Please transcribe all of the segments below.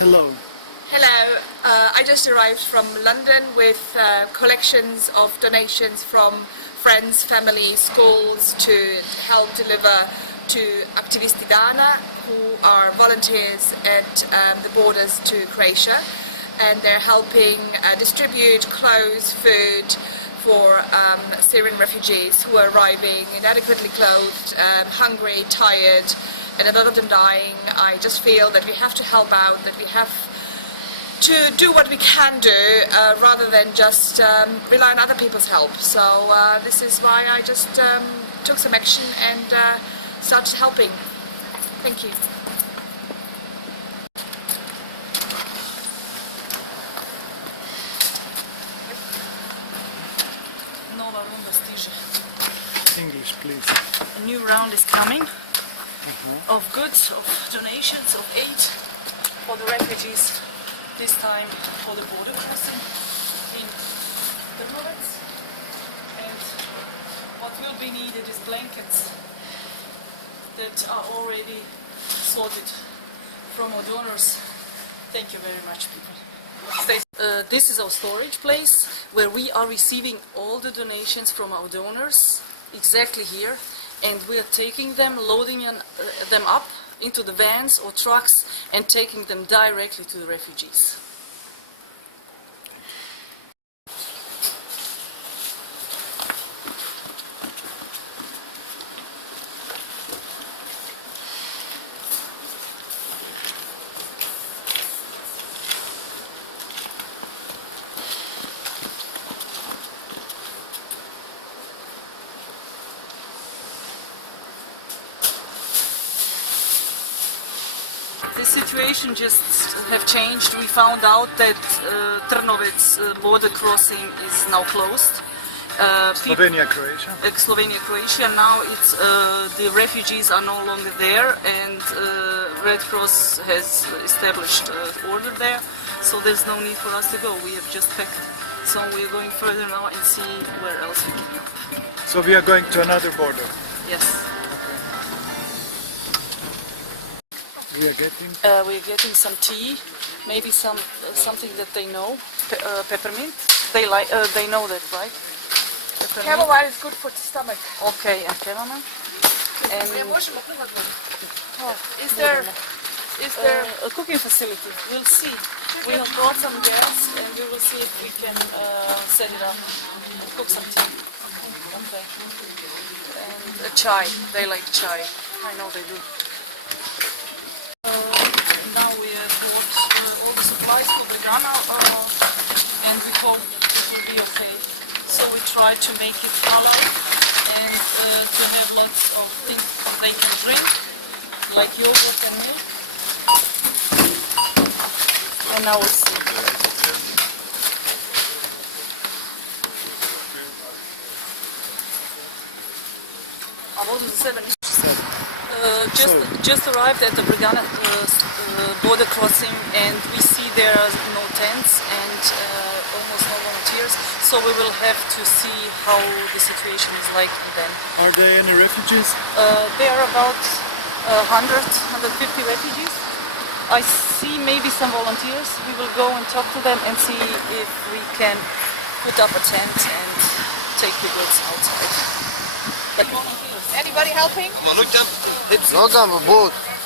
Hello. Hello, I just arrived from London with collections of donations from friends, family, schools to help deliver to Aktivisti Dana, who are volunteers at the borders to Croatia, and they're helping distribute clothes, food for Syrian refugees who are arriving inadequately clothed, hungry, tired, and a lot of them dying. I just feel that we have to help out, that we have to do what we can do rather than just rely on other people's help. So this is why I just took some action and started helping. Thank you. Nova runda stiže. English, please. A new round is coming of goods, of donations, of aid for the refugees. This time for the border crossing in the province. And what will be needed is blankets that are already sorted from our donors. Thank you very much, people. This is our storage place where we are receiving all the donations from our donors, exactly here, and we are taking them, loading them up into the vans or trucks and taking them directly to the refugees. The situation just have changed. We found out that Trnovec border crossing is now closed. Slovenia, Croatia. Slovenia, Croatia. Now it's the refugees are no longer there, and Red Cross has established order there. So there's no need for us to go. We have just packed. So we are going further now and see where else we can go. So we are going to another border. Yes. We are getting. We're getting some tea, maybe something that they know, peppermint. They know that, right? Peppermint. Chamomile is good for the stomach. Okay, and chamomile. And Is there a cooking facility? We'll see. We have brought some gas, and we will see if we can set it up, cook some tea. Okay. And a chai. They like chai. I know they do. Now we have bought all the supplies for the Ghana and we hope it will be okay. So we try to make it halal and to have lots of things they can drink, like yogurt and milk. And now we'll see. Just arrived at the Brigana border crossing, and we see there are no tents and almost no volunteers, so we will have to see how the situation is like then. Are there any refugees? There are about 150 refugees. I see maybe some volunteers. We will go and talk to them and see if we can put up a tent and take the goods outside. anybody helping?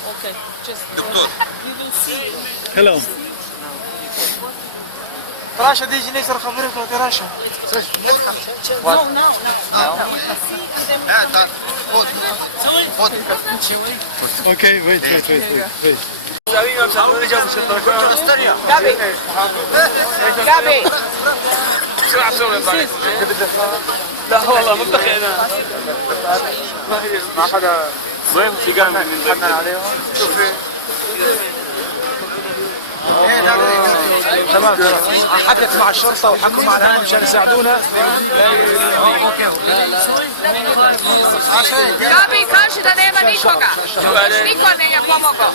Okay, just you will see. Hello. Russia, did you need to come here to Russia? No. Okay, wait. Gabi! لا والله منطقي انا ما حدا وين في قام من عليهم شوفي تمام حكت مع الشرطه وحكوا مع الامن مشان يساعدونا. Gabi, kaži da nema nikoga. Niko ne je pomogao.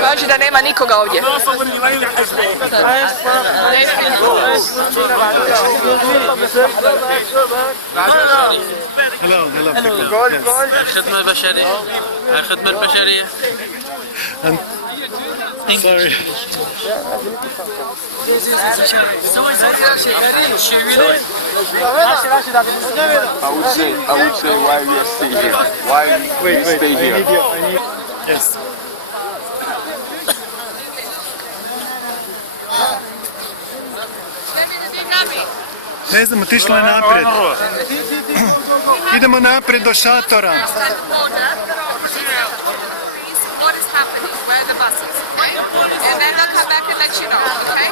Kaži da nema nikoga ovdje. Hello, hello. الخدمة البشرية. الخدمة البشرية. Sorry. I would say why we are staying here. Why we stay here. I need. Yes. Ne znam, otišla je napred. Idemo napred do šatora. What is happening? Where are the buses? Okay? And then they'll come back and let you know. Okay?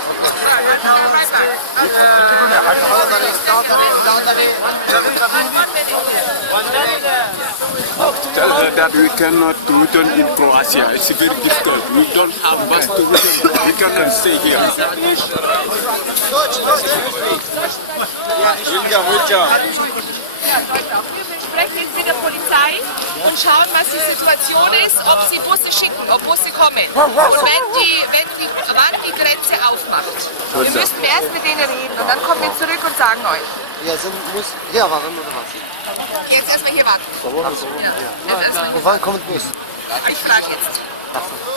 Right back. Tell her that we cannot return in Croatia. It's very difficult. We don't have bus to return. We cannot stay here. Wir sprechen jetzt mit der Polizei und schauen, was die Situation ist, ob sie Busse schicken, ob Busse kommen. Und wann die Grenze aufmacht. Wir müssen erst mit denen reden und dann kommen wir zurück und sagen euch. Ja, muss hier warten oder was? Jetzt erstmal hier warten. Ja. Jetzt erstmal. Und wann kommt Bus? Ich frage jetzt.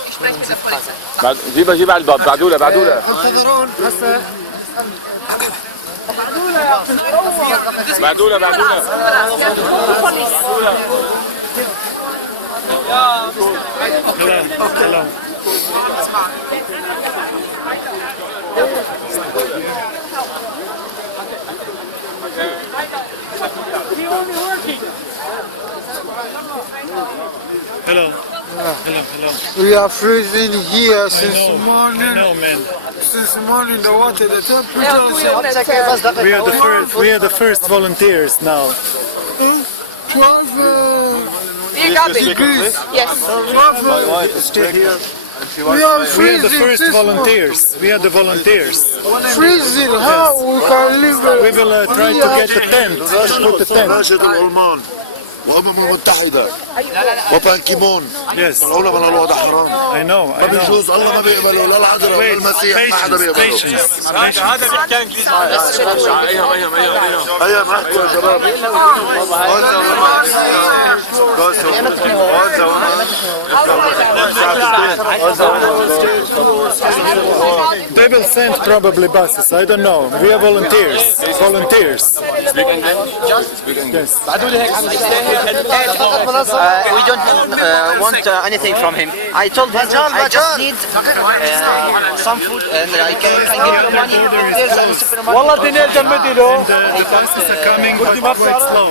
Ich spreche mit der Polizei. جيب على الباب بعدوله بعدوله. انتظرون هسه بعدوله بعدوله. Hello. Hello. Hello. We are freezing here since I know, man. Since morning the water, the temperature. We are the first volunteers now. 12 Hier, Gabi. degrees. Yes. Stay here. We are We are the freezing. first this volunteers. We are the volunteers. morning. Freezing. How we can live? We will try to get the tent. Put the tent. راشد الألمان والأمم المتحدة وبان كيمون Yes, طلعونا من الوضع حرام I know. ما بيجوز الله ما بيقبله لا العذراء ولا Wait, المسيح ما حدا patience, بيقبله patience. هذا بيحكي انجليزي. هيا معكم يا شباب They will send probably buses. I don't know. We are volunteers. Volunteers. Yes. We don't want anything from him. I told him I just need some food and I can give you money. والله الدنيا جمدي له. And the buses are coming, but quite slow.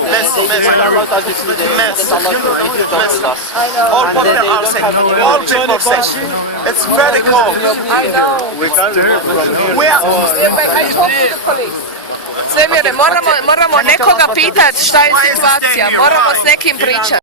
All people are sick. All people sick. It's very cold. I know. We can't hear from here. We are. I talked to the police. Sve mjere, moramo nekoga pitati šta je situacija, moramo s nekim pričati.